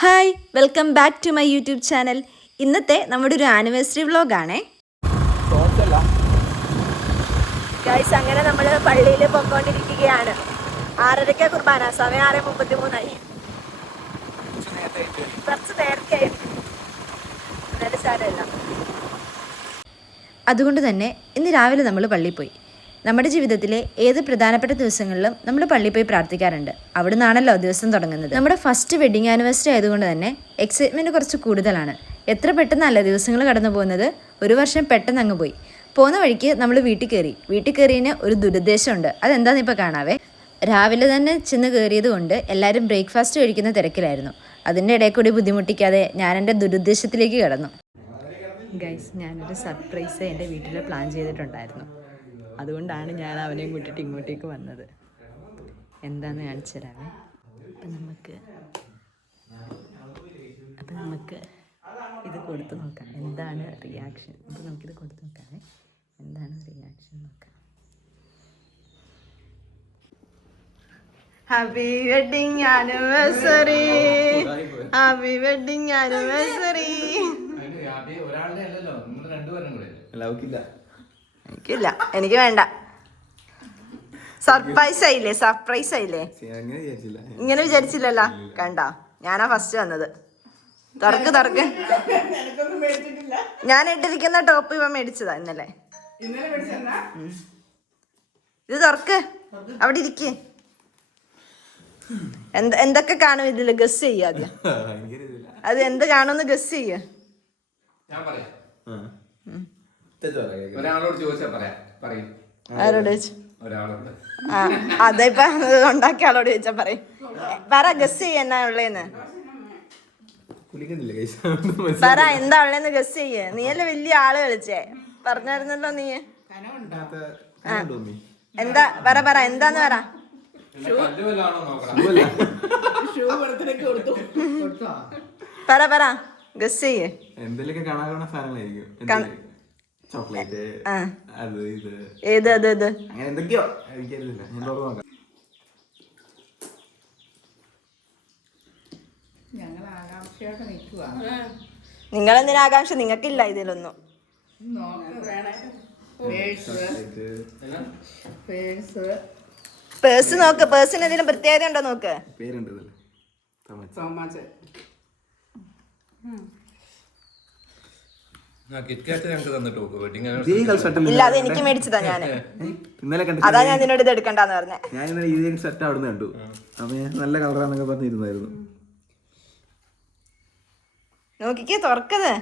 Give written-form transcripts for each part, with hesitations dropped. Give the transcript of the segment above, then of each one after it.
Hi, welcome back to my YouTube channel. ഇന്നത്തെ നമ്മുടെ ഒരു ആനിവേഴ്സറി വ്ലോഗാണേ. ഗൈസ്, അങ്ങനെ നമ്മൾ പള്ളിയിൽ പൊക്കോണ്ടിരിക്കുകയാണ്. 6:30 കുർബാന, സമയം 6:33. കുറച്ച് നേരത്തെ ആയി, എന്നാലും സാരമില്ല. അതുകൊണ്ട് തന്നെ ഇന്ന് രാവിലെ നമ്മൾ പള്ളിയിൽ പോയി. നമ്മുടെ ജീവിതത്തിലെ ഏത് പ്രധാനപ്പെട്ട ദിവസങ്ങളിലും നമ്മൾ പള്ളിയിൽ പോയി പ്രാർത്ഥിക്കാറുണ്ട്. അവിടെ നിന്നാണല്ലോ ദിവസം തുടങ്ങുന്നത്. നമ്മുടെ ഫസ്റ്റ് വെഡിങ് ആനിവേഴ്സറി ആയതുകൊണ്ട് തന്നെ എക്സൈറ്റ്മെൻറ്റ് കുറച്ച് കൂടുതലാണ്. എത്ര പെട്ടെന്നല്ല ദിവസങ്ങൾ കടന്നു പോകുന്നത്. ഒരു വർഷം പെട്ടെന്ന് അങ്ങ് പോയി. പോകുന്ന വഴിക്ക് നമ്മൾ വീട്ടിൽ കയറിയതിന് ഒരു ദുരുദ്ദേശമുണ്ട്. അതെന്താണെന്ന് ഇപ്പോൾ കാണാവേ. രാവിലെ തന്നെ ചെന്ന് കയറിയത് കൊണ്ട് എല്ലാവരും ബ്രേക്ക്ഫാസ്റ്റ് കഴിക്കുന്ന തിരക്കിലായിരുന്നു. അതിൻ്റെ ഇടയിൽ കൂടി ബുദ്ധിമുട്ടിക്കാതെ ഞാൻ എൻ്റെ ദുരുദ്ദേശത്തിലേക്ക് കടന്നു. ഗൈസ്, ഞാനൊരു സർപ്രൈസ് എൻ്റെ വീട്ടിൽ പ്ലാൻ ചെയ്തിട്ടുണ്ടായിരുന്നു. അതുകൊണ്ടാണ് ഞാൻ അവനെയും കൂട്ടിയിട്ട് ഇങ്ങോട്ടേക്ക് വന്നത്. എന്താണെന്ന് കാണിച്ചു തരാമേ. അപ്പം നമുക്ക് ഇത് കൊടുത്തു നോക്കാം, എന്താണ് റിയാക്ഷൻ. അപ്പോൾ നമുക്കിത് കൊടുത്തു നോക്കാമേ, എന്താണ് റിയാക്ഷൻ നോക്കാം. Happy wedding anniversary, happy wedding anniversary. എനിക്കില്ല, എനിക്ക് വേണ്ട. സർപ്രൈസ് ആയില്ലേ, സർപ്രൈസ് ആയില്ലേ. ഇങ്ങനെ വിചാരിച്ചില്ലല്ലോ. കണ്ട, ഞാനാ ഫസ്റ്റ് വന്നത്. തുറക്ക്. ഞാൻ ഇട്ടിരിക്കുന്ന ടോപ്പ് ഇവ മേടിച്ചതാ ഇന്നലെ. ഇത് തുറക്ക്, അവിടെ ഇരിക്കേ. എന്തൊക്കെ കാണും ഇതില്, ഗസ് ചെയ്യ ആദ്യം. അത് എന്ത് കാണുമെന്ന് ഗസ് ചെയ്യ. ആരോട് ചോദിച്ചു? അതിപ്പോ ഉണ്ടാക്കിയ ആളോട് ചോദിച്ചാ പറയും. പറ, ഗസ് ചെയ്യ എന്നാ ഉള്ളേന്ന്. പറ, എന്താ ഉള്ളേന്ന് ഗസ് ചെയ്യ. നീയല്ലേ വലിയ ആള് കളിച്ചേ, പറഞ്ഞായിരുന്നല്ലോ നീ. എന്താ പറ, എന്താന്ന് പറ. പറ, ഗസ് ചെയ്യ. എന്തെങ്കിലും കാണാൻ സാധനങ്ങളായിരിക്കും. ചോക്ലേറ്റ്, ഏത് അങ്ങനെ എന്തൊക്കെയോ. നിങ്ങളെന്തിനാ ആകാംക്ഷ? നിങ്ങൾക്കില്ല ഇതിലൊന്നും. പേഴ്സ് നോക്ക്, പേഴ്സിന് എന്തെങ്കിലും പ്രത്യേകത ഉണ്ടോ നോക്ക്. ഇല്ല, അത് എനിക്ക് മേടിച്ചതാ. ഞാൻ അതാ ഞാൻ നിന്നോട് ഇത് എടുക്കണ്ടെന്ന് പറഞ്ഞേ. ഞാൻ ഇന്നലെ സെറ്റ് അവിടുന്ന് കണ്ടു. അപ്പൊ ഞാൻ നല്ല കളറാന്നൊക്കെ പറഞ്ഞിരുന്നായിരുന്നു. നോക്കിക്കേ, തുറക്കത്.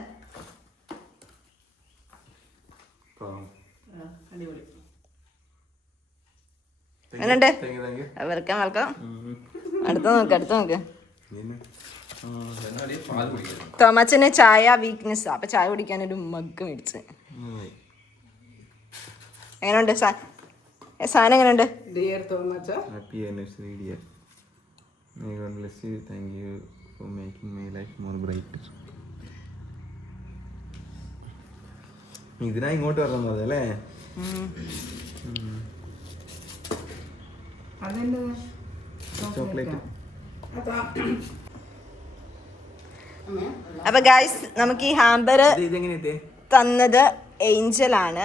എങ്ങനുണ്ട്? വെൽക്കം. അടുത്ത നോക്ക്. തോമാച്ചന് ചായ വീക്ക്നെസ്, അപ്പൊ ചായ കുടിക്കാനൊരു മഗ് മേടിച്ച്. എങ്ങനെയുണ്ട് സാധനം? എങ്ങനെയുണ്ട്? Happy anniversary dear. May God bless you. Thank you for making my life more brighter. ഇതിനാ ഇങ്ങോട്ട് പറഞ്ഞത് അല്ലേ? ചോക്ലേറ്റ്. അപ്പൊ ഗൈസ്, നമുക്ക് ഈ ഹാമ്പർ തന്നത് ഏഞ്ചൽ ആണ്.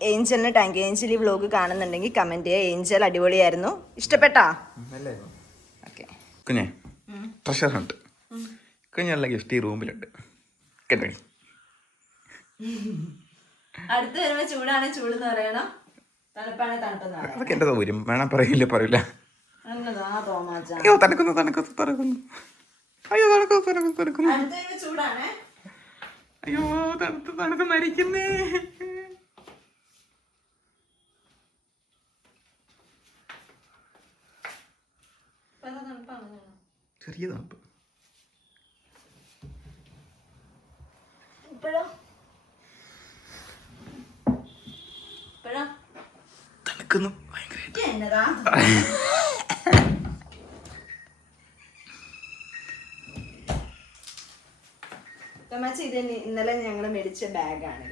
ഏഞ്ചലിന് താങ്ക് യു. ഏഞ്ചൽ ഈ വ്ലോഗ് കാണുന്നുണ്ടെങ്കിൽ കമന്റ് ചെയ്യുക. ഏഞ്ചൽ അടിപൊളിയായിരുന്നു. ഇഷ്ടപ്പെട്ടാ? ഓക്കെ. കുഞ്ഞേ, ട്രഷർ ഹണ്ട് കുഞ്ഞുള്ള ഗിഫ്റ്റ് ഈ റൂമിലുണ്ട്. അടുത്ത് വരുമ്പോ ചൂടാണ് ചൂടെന്ന് പറയണം, തണുപ്പാണ് തണുപ്പെന്ന് പറയണം. അതൊക്കെ എന്റെ സൗകര്യം. വേണം പറയില്ല. അയ്യോ തണുക്കുന്നു. അയ്യോ ചൂടാണ്. അയ്യോ തണുത്ത് മരിക്കുന്നേ. ചെറിയ തണുപ്പ്. തണുക്കുന്നു ഭയങ്കര. ഇത് ഇന്നലെ ഞങ്ങൾ മേടിച്ച ബാഗാണ്.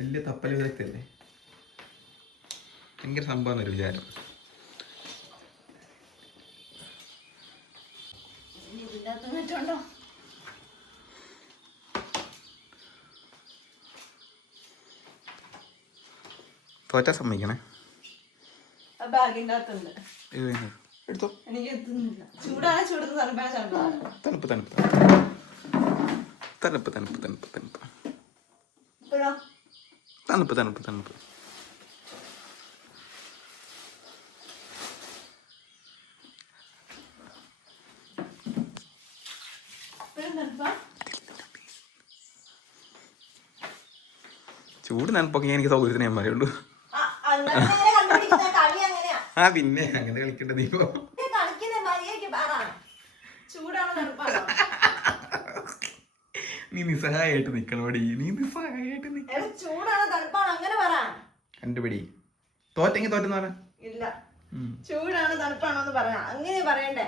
വലിയ തപ്പൽ വിദഗ്ധല്ലേ, ഭയങ്കര സംഭവം എന്നൊരു വിചാരം. തോറ്റാ സമ്മതിക്കണേ. എടുത്തോ. തണുപ്പ് തണുപ്പ് തണുപ്പ് തണുപ്പ് തണുപ്പ് തണുപ്പ് തണുപ്പ് തണുപ്പ് തണുപ്പ്. ചൂട് തണുപ്പൊക്കെ എനിക്ക് സൗകര്യത്തിന് ഞാൻ പറയുള്ളൂ. ആ പിന്നെ അങ്ങനെ കളിക്കണ്ട നീ ഇപ്പൊ. നീ നിസ്സഹായിട്ട് നിക്കണോടി, നീ നിസ്സഹായിട്ട് കണ്ടുപിടി. തോറ്റെങ്കിൽ തോറ്റെന്ന് പറ. ഇല്ല, ചൂടാണ് തണുപ്പാണോന്ന് പറയാ, അങ്ങനെ പറയണ്ടേ.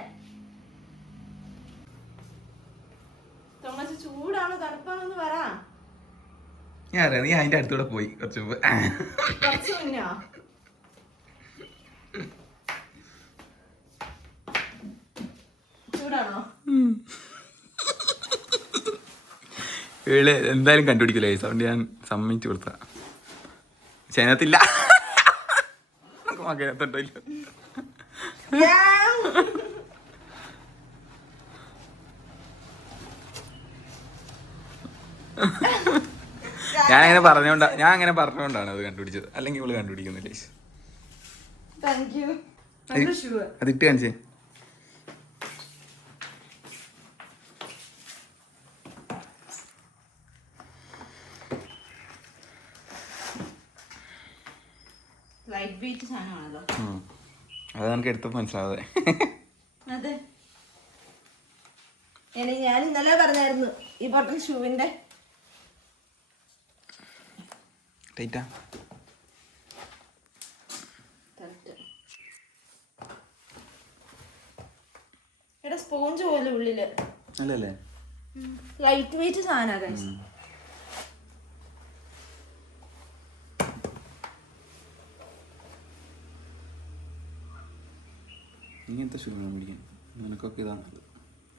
ചൂടാണോ തണുപ്പാണോന്ന് പറ. ഞാൻ അറിയാം, നീ അതിന്റെ അടുത്തൂടെ പോയി കുറച്ച് മുമ്പ്. ചൂടാണോ? എന്തായാലും കണ്ടുപിടിക്കില്ല, അതുകൊണ്ട് ഞാൻ സമ്മതിച്ചു കൊടുത്ത. പക്ഷെ അതിനകത്തില്ല. മകനകത്തുണ്ടോ ഇല്ല. ഞാൻ അങ്ങനെ പറഞ്ഞോണ്ടാണ് അത് കണ്ടുപിടിച്ചത്, അല്ലെങ്കിൽ ഇവള് കണ്ടുപിടിക്കുന്നില്ല. അതിട്ട് കാണിച്ചേ. അത് നമുക്ക് എടുത്തപ്പോ മനസ്സിലാവാതെ. അതെ, ഞാൻ ഇന്നലെ പറഞ്ഞായിരുന്നു ഈ ബട്ടൺ ഷൂവിന്റെ ടൈറ്റാ. എടാ സ്പോഞ്ച് പോലെ ഉള്ളില് അല്ലല്ലേ, ലൈറ്റ് വെയിറ്റ് സാധനം. ഇങ്ങനത്തെ ഷൂ മേടിക്കാൻ നിനക്കൊക്കെ ഇതാണ്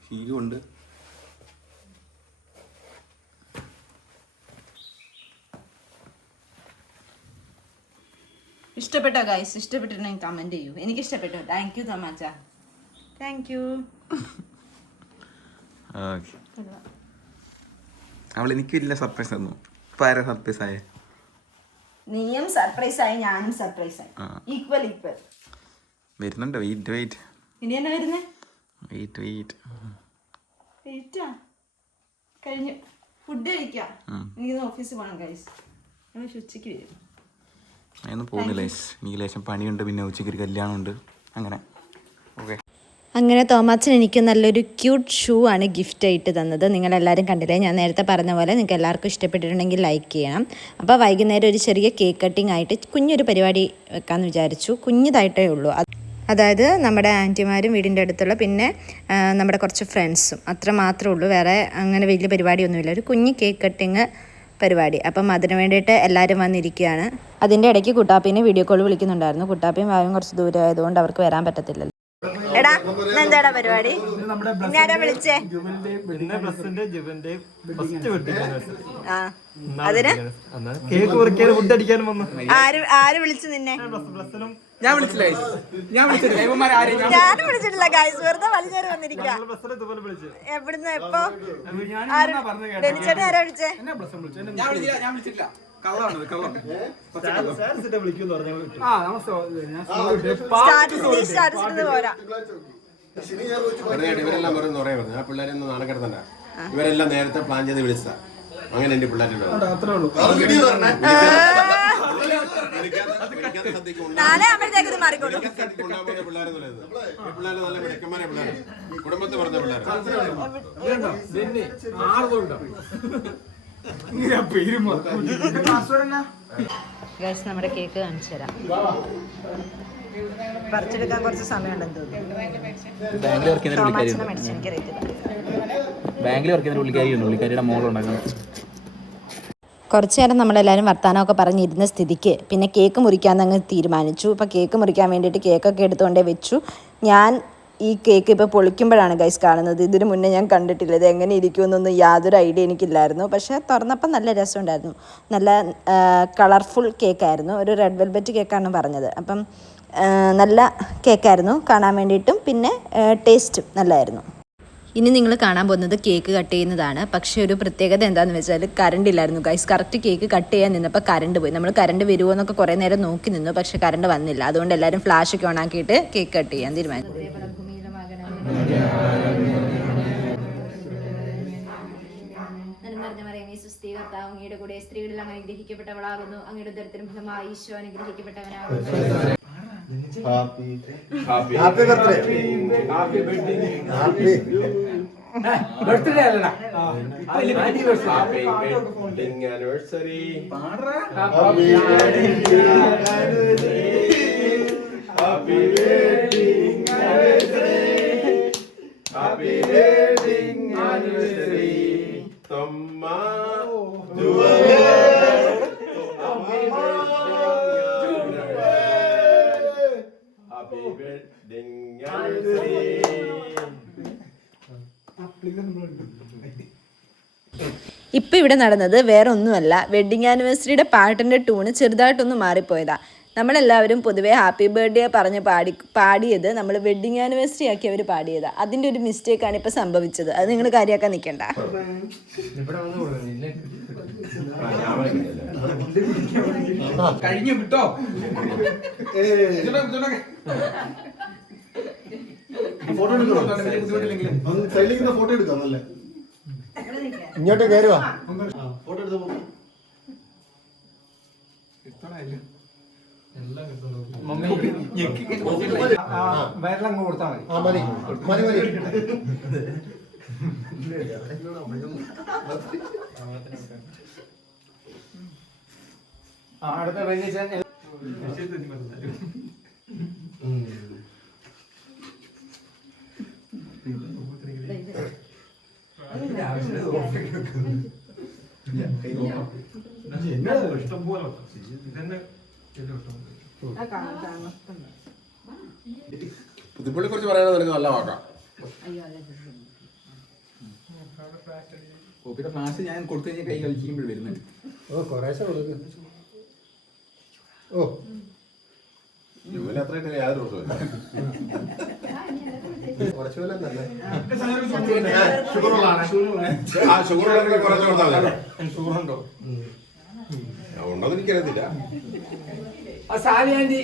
ഹീലും ഉണ്ട്. ഇഷ്ടപ്പെട്ടോ ഗൈസ്? ഇഷ്ടപ്പെട്ടിട്ടുണ്ടെങ്കിൽ കമന്റ് ചെയ്യൂ. എനിക്ക് ഇഷ്ടപ്പെട്ടു. താങ്ക് യു തമാച്ച, താങ്ക് യു. അവൾ എനിക്കില്ല സർപ്രൈസ് തന്നു. ഇപ്പൊ ആരാ സർപ്രൈസ് ആയേ? നീയും സർപ്രൈസ് ആയി, ഞാനും സർപ്രൈസ് ആയി. Equal equal. വരുന്നുണ്ട്. വെയിറ്റ് ഇനി എന്നാ വരുന്നേ? വെയിറ്റ് കഴിഞ്ഞു. ഫുഡ് കഴിക്കാം. എനിക്ക് ഓഫീസിൽ പോകണം ഗൈസ്. ഉച്ചയ്ക്ക് വരും. അതിനൊന്നും പോകുന്നില്ല. എനിക്ക് ലേശം പണിയുണ്ട്, പിന്നെ ഉച്ചയ്ക്ക് ഒരു കല്യാണമുണ്ട്. അങ്ങനെ ഓക്കെ. അങ്ങനെ തോമാച്ചൻ എനിക്ക് നല്ലൊരു ക്യൂട്ട് ഷൂ ആണ് ഗിഫ്റ്റ് ആയിട്ട് തന്നത്. നിങ്ങളെല്ലാവരും കണ്ടില്ലേ? ഞാൻ നേരത്തെ പറഞ്ഞ പോലെ നിങ്ങൾക്ക് എല്ലാവർക്കും ഇഷ്ടപ്പെട്ടിട്ടുണ്ടെങ്കിൽ ലൈക്ക് ചെയ്യണം. അപ്പോൾ വൈകുന്നേരം ഒരു ചെറിയ കേക്ക് കട്ടിംഗ് ആയിട്ട് കുഞ്ഞൊരു പരിപാടി വെക്കാമെന്ന് വിചാരിച്ചു. കുഞ്ഞതായിട്ടേ ഉള്ളൂ. അതായത് നമ്മുടെ ആൻറ്റിമാരും വീടിൻ്റെ അടുത്തുള്ള പിന്നെ നമ്മുടെ കുറച്ച് ഫ്രണ്ട്സും അത്ര മാത്രമേ ഉള്ളൂ. വേറെ അങ്ങനെ വലിയ പരിപാടിയൊന്നുമില്ല. ഒരു കുഞ്ഞ് കേക്ക് കട്ടിങ് പരിപാടി. അപ്പം അതിന് വേണ്ടിയിട്ട് എല്ലാവരും വന്നിരിക്കുകയാണ്. അതിൻ്റെ ഇടയ്ക്ക് കുട്ടാപ്പീനെ വീഡിയോ കോൾ വിളിക്കുന്നുണ്ടായിരുന്നു. കുട്ടാപ്പിയും വായും കുറച്ച് ദൂരം ആയതുകൊണ്ട് അവർക്ക് വരാൻ പറ്റത്തില്ലല്ലോ. എടാ എന്താടാ പരിപാടി? ഞാനാ വിളിച്ചേ. അതിന് ആര് വിളിച്ചു നിന്നെ? ഞാൻ വിളിച്ചില്ല. ഞാനും വിളിച്ചിട്ടില്ല ഗൈസ്. വെറുതെ വലിഞ്ഞേറി വന്നിരിക്കുക. എവിടുന്ന് എപ്പോ? ബെനിച്ചേട്ടൻ ആരാ വിളിച്ചേ? ഇവരെല്ലാം പറഞ്ഞു ആ പിള്ളേരൊന്നും നാണക്കെടുത്തണ്ട. ഇവരെല്ലാം നേരത്തെ പ്ലാൻ ചെയ്ത് വിളിച്ചതാ. അങ്ങനെ എന്റെ പിള്ളേരുണ്ട്. പിള്ളേര് നല്ല മിടുക്കന്മാരെ പിള്ളേര്, കുടുംബത്തെ പറഞ്ഞ പിള്ളേർ. നമ്മുടെ കേക്ക് കാണിച്ചു തരാം. പറിച്ചെടുക്കാൻ കുറച്ച് സമയമുണ്ടെന്ന് തോന്നുന്നു. കുറച്ച് നേരം നമ്മളെല്ലാവരും വർത്താനമൊക്കെ പറഞ്ഞിരുന്ന സ്ഥിതിക്ക് പിന്നെ കേക്ക് മുറിക്കാമെന്ന് അങ്ങ് തീരുമാനിച്ചു. അപ്പോൾ കേക്ക് മുറിക്കാൻ വേണ്ടിയിട്ട് കേക്കൊക്കെ എടുത്തുകൊണ്ടേ വെച്ചു. ഞാൻ ഈ കേക്ക് ഇപ്പോൾ പൊളിക്കുമ്പോഴാണ് ഗൈസ് കാണുന്നത്. ഇതിന് മുന്നേ ഞാൻ കണ്ടിട്ടില്ല, ഇത് എങ്ങനെ ഇരിക്കുമെന്നൊന്നും യാതൊരു ഐഡിയ എനിക്കില്ലായിരുന്നു. പക്ഷേ തുറന്നപ്പം നല്ല രസമുണ്ടായിരുന്നു. നല്ല കളർഫുൾ കേക്കായിരുന്നു. ഒരു റെഡ് വെൽവെറ്റ് കേക്കാണ് പറഞ്ഞത്. അപ്പം നല്ല കേക്കായിരുന്നു കാണാൻ വേണ്ടിയിട്ടും, പിന്നെ ടേസ്റ്റും നല്ലതായിരുന്നു. ഇനി നിങ്ങൾ കാണാൻ പോകുന്നത് കേക്ക് കട്ട് ചെയ്യുന്നതാണ്. പക്ഷേ ഒരു പ്രത്യേകത എന്താണെന്ന് വെച്ചാൽ കറണ്ട് ഇല്ലായിരുന്നു ഗൈസ്. കറക്റ്റ് കേക്ക് കട്ട് ചെയ്യാൻ നിന്നപ്പോൾ കറണ്ട് പോയി. നമ്മൾ കറണ്ട് വരുമോ എന്നൊക്കെ കുറേ നേരം നോക്കി നിന്നു, പക്ഷേ കറണ്ട് വന്നില്ല. അതുകൊണ്ട് എല്ലാവരും ഫ്ലാഷൊക്കെ ഓൺ ആക്കിയിട്ട് കേക്ക് കട്ട് ചെയ്യാൻ തീരുമാനിച്ചു. അങ്ങയുടെ കൂടെ സ്ത്രീകളിൽ അങ്ങ് അനുഗ്രഹിക്കപ്പെട്ടവളാകുന്നു. അങ്ങയുടെ ഉദരത്തിനും ഫലമായി ഈശോ അനുഗ്രഹിക്കപ്പെട്ടവനാകുന്നു. Happy birthday. ഹാപ്പി ബർത്ത്ഡേ അല്ലടാ, wedding anniversary. Happy wedding anniversary. Thomma ഇപ്പം ഇവിടെ നടന്നത് വേറെ ഒന്നുമല്ല, വെഡ്ഡിങ് ആനിവേഴ്സറിയുടെ പാട്ടിൻ്റെ ട്യൂണ് ചെറുതായിട്ടൊന്ന് മാറിപ്പോയതാ. നമ്മളെല്ലാവരും പൊതുവേ ഹാപ്പി ബർത്ത്ഡേ പറഞ്ഞ് പാടിയത് നമ്മൾ വെഡ്ഡിങ് ആനിവേഴ്സറി ആക്കി അവർ പാടിയതാ. അതിൻ്റെ ഒരു മിസ്റ്റേക്കാണ് ഇപ്പോൾ സംഭവിച്ചത്. അത് നിങ്ങൾ കാര്യമാക്കാൻ നിൽക്കണ്ട. കഴിഞ്ഞു കിട്ടോ. ഫോട്ടോ എടുക്കാം. നല്ല ഇങ്ങോട്ട് കയറുവാ. ഫോട്ടോ എടുത്ത വയറിലങ്ങ് കൊടുത്താൽ മതി. മതി മതി. അടുത്ത വെള്ളിയാഴ്ച ഇഷ്ടം പോലെ പുതുപ്പള്ളി കുറിച്ച് പറയാനാണ് നിനക്ക് നല്ല വാക്കാം. കോപ്പിയുടെ ഫ്ലാഷ് ഞാൻ കൊടുത്തു കഴിഞ്ഞാൽ കൈ കളിക്കുമ്പോൾ വരുന്നുണ്ട്. കുറേശ്ശെ കൊടുക്കും. ഓ ഇവന് അത്രയായിട്ട് യാതൊരു പ്രശ്നമില്ല. കുറച്ച് പോലെ തന്നെ ഷുഗർ കുറച്ച് കൊടുത്താൽ ഷുഗറുണ്ടോ ഉണ്ടോന്ന് എനിക്കറിയത്തില്ല. സാലിയാൻറ്റി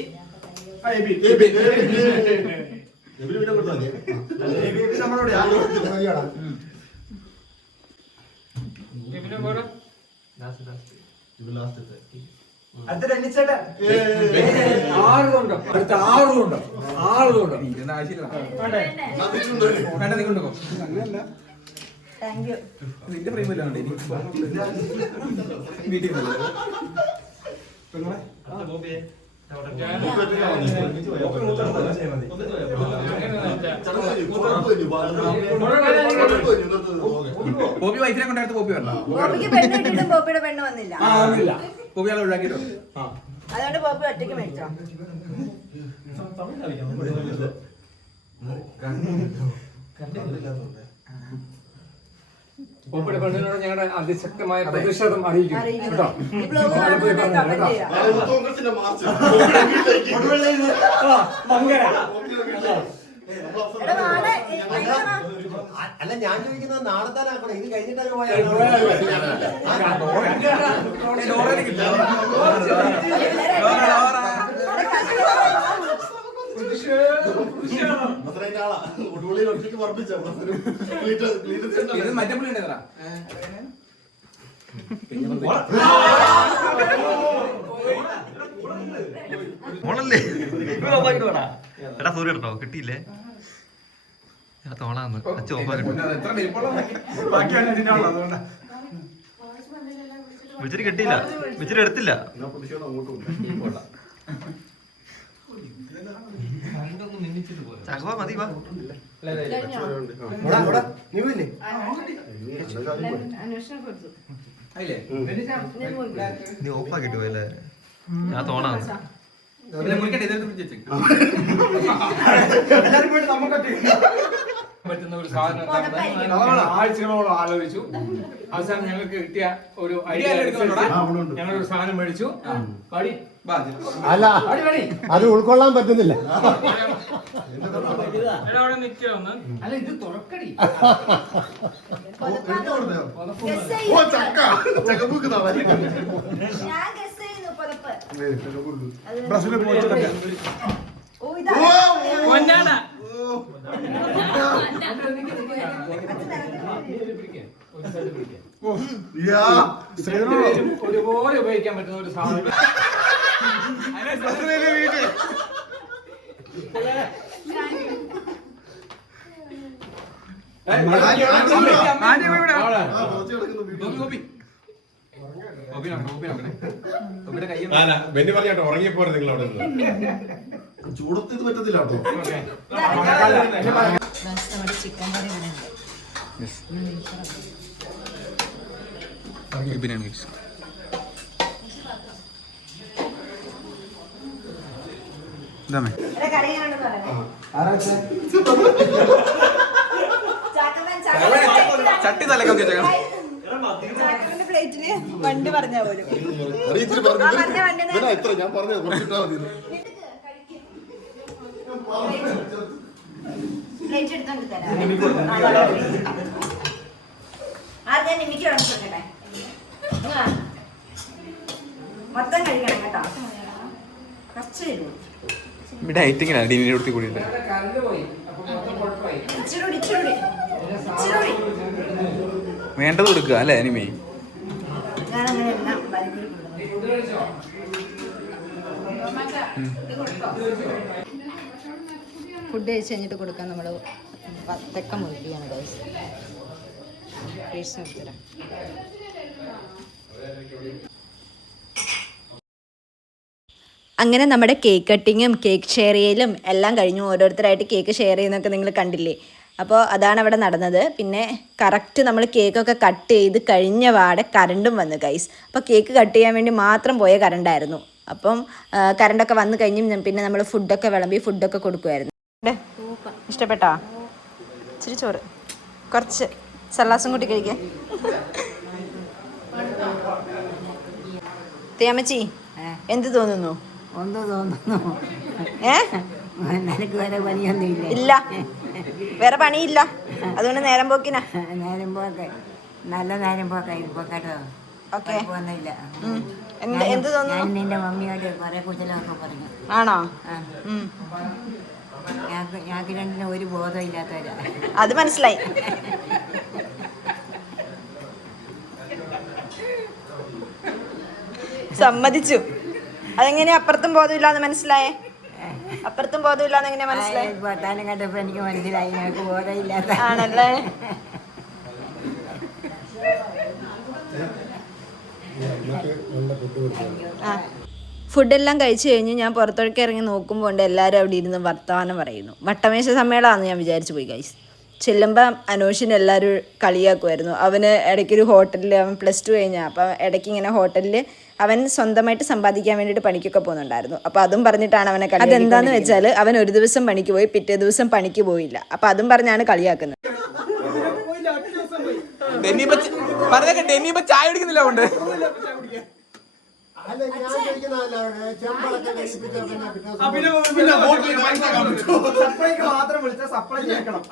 ആറുണ്ടോ? അടുത്ത ആറുണ്ടോ? ആറുണ്ടോ? ഇതിന്റെ ആവശ്യമില്ല. വേണ്ട, നീ കൊണ്ടുപോ. നിന്റെ പ്രേമില്ല വീട്ടിൽ പോപ്പി വൈദ്യരെ കൊണ്ടായിരുന്നു. പോപ്പി വരണം. പോപ്പിയുടെ പെണ്ണ് വന്നില്ല, പോപ്പി ആളെ ഒഴിവാക്കിയിട്ടുണ്ട്. അതുകൊണ്ട് പോപ്പി ഒറ്റയ്ക്ക് മേടിച്ചോ. പോപ്പിയുടെ പെണ്ണിനോട് ഞങ്ങളുടെ അതിശക്തമായ പ്രതിഷേധം അറിയിക്കും കേട്ടോ. അല്ല, ഞാൻ ചോദിക്കുന്നത് നാളെ തന്നെ ആക്കണം. ഇത് കഴിഞ്ഞിട്ടൊക്കെ പോയാൽ ഇത് മറ്റേ പുള്ളി ഉണ്ടെന്നാ മോളല്ലേ എടാ സൂര്യ കേട്ടോ കിട്ടിയില്ലേ തോളാന്ന് അച്ഛൻ വിളിച്ചിട്ട് കിട്ടിയില്ല, വിളിച്ചിട്ട് എടുത്തില്ല. ചകവാ മതി വാ. നീ പോയില്ലേ? അന്വേഷണം കൊടുത്തു. നീ ഓഫാക്കിട്ട് പോയല്ലേ ഞാൻ തോന്നാണ് പറ്റുന്ന ഒരു സാധനം ആഴ്ചകളോളം ആലോചിച്ചു. അവസാനം ഞങ്ങൾക്ക് കിട്ടിയ ഒരു ഐഡിയ ഞങ്ങളൊരു സാധനം മേടിച്ചു. അല്ല അത് ഉൾക്കൊള്ളാൻ പറ്റുന്നില്ല. അവിടെ നിൽക്കുകയൊന്ന്. അല്ല ഇത് തുറക്കടി. പൊന്നാട. ഒരുപോലെ ഉപയോഗിക്കാൻ പറ്റുന്ന ഒരു സാധനം. ബെന്നി പറഞ്ഞോ ഉറങ്ങിപ്പോരെ നിങ്ങൾ അവിടെ ചൂടത്ത് ഇത് പറ്റത്തില്ല കേട്ടോ. നമ്മുടെ ചിക്കൻ കറി ഇവിടെ ഉണ്ട്. ബിരിയാണി ഇതാമേ ചട്ടി തലക്കെ പ്ലേറ്റിന് വണ്ടി പറഞ്ഞ പോലും ഇത്ര ഞാൻ പറഞ്ഞത് കുറച്ചിട്ടാ മതി. പ്ലേറ്റ് എടുത്തോണ്ട് തരാം. ആദ്യം നിമിക്ക് ഉടച്ചിട്ടെ മൊത്തം കഴിക്കണം കേട്ടോ. കുറച്ച് തരുമോ? ഡയറ്റിങ്ങിനാണ് ഡിന്നിനെ കൊടുത്തി കൂടിയിട്ട് വേണ്ടത് കൊടുക്കുക അല്ലേ അനിമേ. ഫുഡ് കഴിച്ച് കഴിഞ്ഞിട്ട് കൊടുക്കാൻ നമ്മൾ വത്തക്ക മുറിക്കുകയാണ് ഗൈസ്. എടുത്തരാം. അങ്ങനെ നമ്മുടെ കേക്ക് കട്ടിങ്ങും കേക്ക് ഷെയർ ചെയ്യലും എല്ലാം കഴിഞ്ഞു. ഓരോരുത്തരായിട്ട് കേക്ക് ഷെയർ ചെയ്യുന്നതൊക്കെ നിങ്ങൾ കണ്ടില്ലേ. അപ്പോൾ അതാണ് അവിടെ നടന്നത്. പിന്നെ കറക്റ്റ് നമ്മൾ കേക്കൊക്കെ കട്ട് ചെയ്ത് കഴിഞ്ഞ പാടെ കറണ്ടും വന്നു ഗൈസ്. അപ്പോൾ കേക്ക് കട്ട് ചെയ്യാൻ വേണ്ടി മാത്രം പോയ കറണ്ടായിരുന്നു. അപ്പം കറണ്ടൊക്കെ വന്നു കഴിഞ്ഞ് പിന്നെ നമ്മൾ ഫുഡൊക്കെ വിളമ്പി ഫുഡൊക്കെ കൊടുക്കുമായിരുന്നു. ഇഷ്ടപ്പെട്ടോ? ഇച്ചിരി ചോറ് കുറച്ച് സല്ലാസും കൂട്ടി കഴിക്കാൻ. തേമച്ചി എന്ത് തോന്നുന്നു? ഒന്നും തോന്നുന്നു. നിനക്ക് വേറെ പണിയൊന്നുമില്ല? ഇല്ല, വേറെ പണിയില്ല. അതുകൊണ്ട് നേരം പോക്കിനാ. നേരം പോക്കെ നല്ല നേരം പോക്കായി കേട്ടോ. ഓക്കെ, ഒന്നുമില്ല. എന്ത് തോന്നുന്നു? ഞാൻ നിന്റെ മമ്മിയോട് കുറെ കുശലമൊക്കെ പറഞ്ഞു. ആണോ? ഞങ്ങൾക്ക് രണ്ടിനും ഒരു ബോധം ഇല്ലാത്തവരാ. അത് മനസ്സിലായി. സമ്മതിച്ചു. അതെങ്ങനെയാ അപ്പുറത്തും ബോധമില്ലാന്ന് മനസ്സിലായേ? അപ്പുറത്തും ബോധമില്ലാന്ന് എങ്ങനെയാ മനസ്സിലായി? വർത്താനം കണ്ടപ്പോ എനിക്ക് മനസ്സിലായി ഞങ്ങൾക്ക് ബോധമില്ലാത്ത ആണല്ലേ. ഫുഡെല്ലാം കഴിച്ചു കഴിഞ്ഞ് ഞാൻ പുറത്തേക്ക് ഇറങ്ങി നോക്കുമ്പോൾ ഉണ്ട് എല്ലാവരും അവിടെ ഇരുന്ന് വർത്തമാനം പറയുന്നു. വട്ടമേശ സമ്മേളനമാണെന്ന് ഞാൻ വിചാരിച്ചു പോയി ഗൈസ്. ചെല്ലുമ്പം അനോഷിന് എല്ലാവരും കളിയാക്കുമായിരുന്നു. അവന് ഇടയ്ക്കൊരു ഹോട്ടലിൽ, അവൻ +2 കഴിഞ്ഞാൽ, അപ്പം ഇടയ്ക്ക് ഇങ്ങനെ ഹോട്ടലിൽ അവൻ സ്വന്തമായിട്ട് സമ്പാദിക്കാൻ വേണ്ടിയിട്ട് പണിക്കൊക്കെ പോകുന്നുണ്ടായിരുന്നു. അപ്പോൾ അതും പറഞ്ഞിട്ടാണ് അവനെ കളി. അതെന്താണെന്ന് വെച്ചാൽ അവൻ ഒരു ദിവസം പണിക്ക് പോയി, പിറ്റേ ദിവസം പണിക്ക് പോയില്ല. അപ്പം അതും പറഞ്ഞാണ് കളിയാക്കുന്നത്. ചായ കുടിക്കുന്നില്ല കൊണ്ട് മാത്രം വിളിച്ച സപ്ലൈ ചെയ്യണം.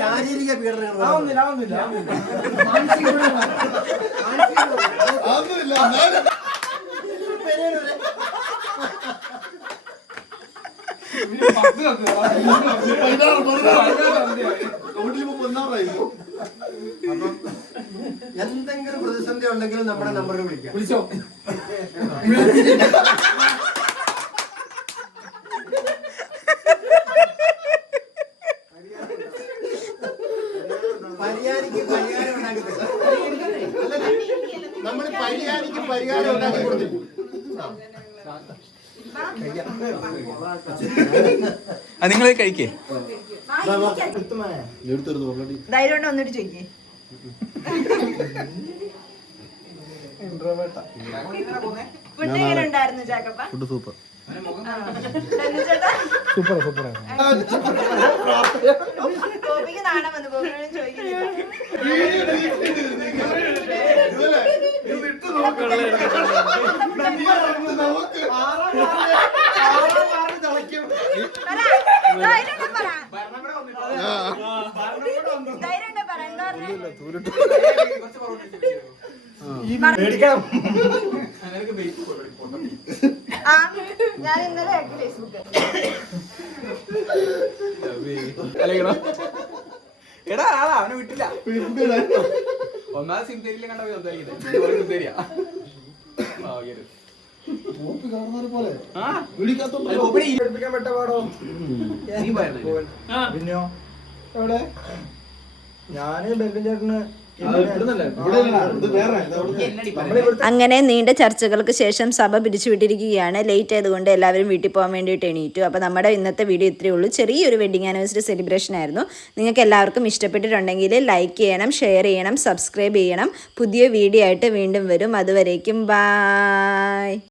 ശാരീരിക പീഡനങ്ങൾ എന്തെങ്കിലും പ്രതിസന്ധി ഉണ്ടെങ്കിലും നമ്മുടെ നമ്പറിൽ വിളിക്കാം. വിളിച്ചോ? പരിഹാരിക്ക് പരിഹാരം ഉണ്ടാക്കി നമ്മൾ പരിഹാരിക്ക് പരിഹാരം ഉണ്ടാക്കി കൊടുത്തിരിക്കും. നിങ്ങൾ കഴിക്കേ. എടുത്തെടുത്ത് ഓൾറെഡി ധൈര്യം ഉണ്ടോ ഒന്നിട്ട് ചോദിക്കേ. ഫുഡ് എങ്ങനെ ഉണ്ടായിരുന്നു Chakkappa? Food super. Super super ഗോപിക്ക് നാണം വന്നു. ഗോപിയോട് ചോദിക്കുന്നില്ല. ഞാൻ ഇന്നലെ ഫേസ്ബുക്ക് എടാ അവനെ വിട്ടില്ല. ഒന്നാമത് സിംതേരിയിലെ കണ്ട സംസാരിക്കുന്നത്. പിന്നെയോ എവിടെ ഞാന് ബെല്ലും ചേട്ടന് അങ്ങനെ നീണ്ട ചർച്ചകൾക്ക് ശേഷം സഭ പിരിച്ചുവിട്ടിരിക്കുകയാണ്. ലേറ്റ് ആയതുകൊണ്ട് എല്ലാവരും വീട്ടിൽ പോകാൻ വേണ്ടിയിട്ട് എണീറ്റു. അപ്പോൾ നമ്മുടെ ഇന്നത്തെ വീഡിയോ ഇത്രയേ ഉള്ളൂ. ചെറിയൊരു വെഡിങ് ആനിവേഴ്സറി സെലിബ്രേഷൻ ആയിരുന്നു. നിങ്ങൾക്ക് എല്ലാവർക്കും ഇഷ്ടപ്പെട്ടിട്ടുണ്ടെങ്കിൽ ലൈക്ക് ചെയ്യണം, ഷെയർ ചെയ്യണം, സബ്സ്ക്രൈബ് ചെയ്യണം. പുതിയ വീഡിയോ ആയിട്ട് വീണ്ടും വരും. അതുവരേക്കും ബൈ.